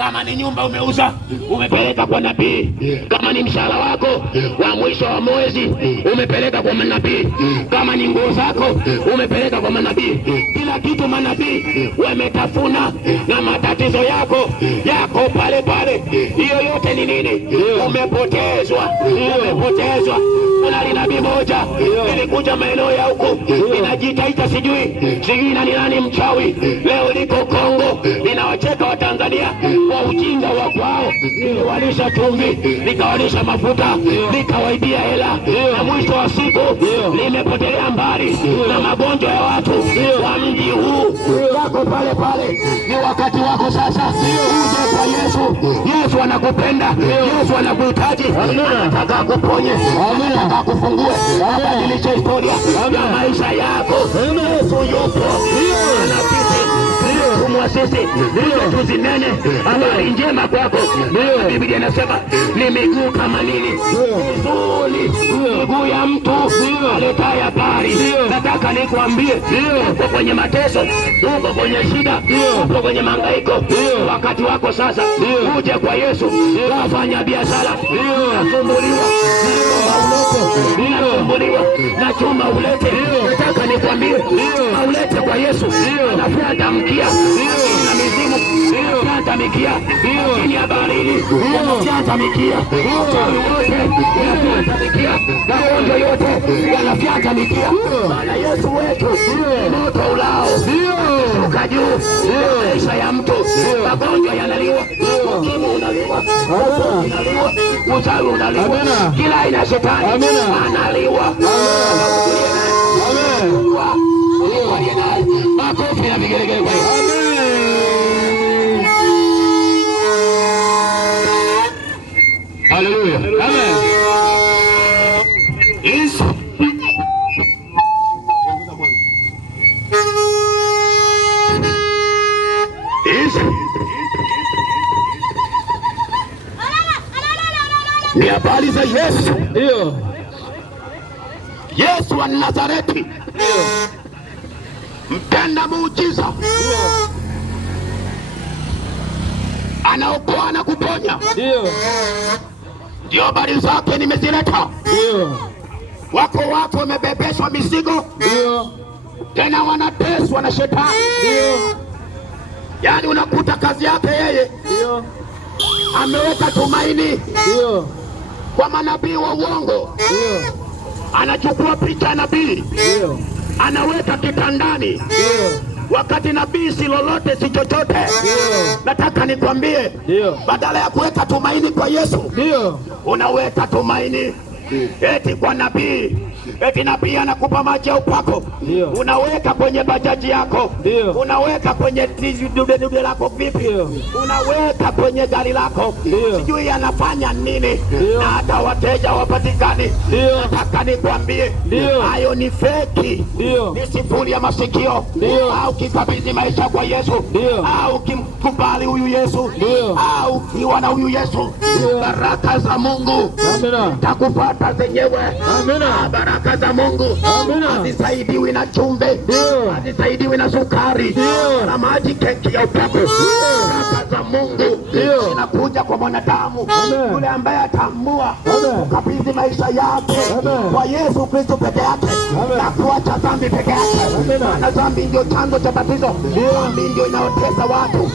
Kama ni nyumba umeuza, umepeleka kwa nabii. Kama ni mshahara wako wa mwisho wa mwezi, umepeleka kwa manabii. Kama ni nguo zako, umepeleka kwa manabii. Kila kitu manabii wametafuna, na matatizo yako pale pale. Hiyo yote ni nini? Umepotezwa. Kuna nabii moja ilikuja maeneo ya huko, inajiita sijui nani mchawi, leo liko Kongo, inawacheka wa Tanzania kwa ujinga wa kwao. Niliwalisha chumvi, nikawalisha mafuta, nikawaibia hela, na mwisho wa siku limepotelea mbali, na magonjwa ya watu wa mji huu wako pale pale. Ni wakati wako sasa, uje kwa Yesu. Yesu anakupenda, Yesu anakuhitaji, anataka akuponye, anataka akufungue, abadilishe historia ya maisha yako. Yesu yupo, sisi tuzinene habari njema kwako. Biblia inasema ni miguu kama nini nzuri, miguu ya mtu aletaye habari. Nataka nikwambie, uko kwenye mateso, uko kwenye shida, uko kwenye mahangaiko, wakati wako sasa uje kwa Yesu. Wafanya biashara nasumbuliwa na chuma ulete, nataka nikwambie ulete kwa Yesu. Anafuata mkia na mizimu yanafyata mikia, lakini habarini yanafyata mikia, yanafyata mikia, magonjwa yote yanafyata mikia. Maana Yesu wetu moto ulao shuka juu maisha ya mtu. Magonjwa yanaliwa, ukimwi unaliwa, unaliwa, uchawi unaliwa, kila aina shetani analiwa. Makofi na vigelegele kwa Yesu. Haleluya. Amen. Yesu. Ni habari za Yesu. Ndio. Yesu wa Nazareti. Ndio. Mpenda muujiza. Ndio. Anaokoa na kuponya. Ndio. Ndio habari zake nimezileta. Ndio. Wako watu wamebebeshwa mizigo. Ndio. Tena wanateswa na shetani. Ndio. Yaani unakuta kazi yake yeye. Ndio. Ameweka tumaini. Ndio. Kwa manabii wa uongo. Ndio. Anachukua picha ya nabii. Ndio. Anaweka kitandani. Ndio. Wakati nabii si lolote si chochote. Nataka nikwambie, badala ya kuweka tumaini kwa Yesu, unaweka tumaini eti kwa nabii. Eti nabii anakupa maji ya upako, unaweka kwenye bajaji yako, unaweka kwenye dude lako vipi, unaweka kwenye gari lako, sijui anafanya nini, na hata wateja wapatikani. Nataka nikwambie, hayo ni feki, ni sifuri ya masikio. Au kikabidhi maisha kwa Yesu, au kimkubali huyu Yesu, au ukiwa na huyu Yesu, baraka za Mungu takupata zenyewe. Baraka za Mungu hazisaidiwi na chumvi, hazisaidiwi na sukari na maji keki ya upako. Baraka za Mungu zinakuja kwa mwanadamu yule ambaye ataamua kukabidhi maisha yake kwa Yesu Kristo peke yake na kuacha dhambi peke yake. Maana dhambi ndio chanzo cha tatizo, dhambi ndio inaotesa watu.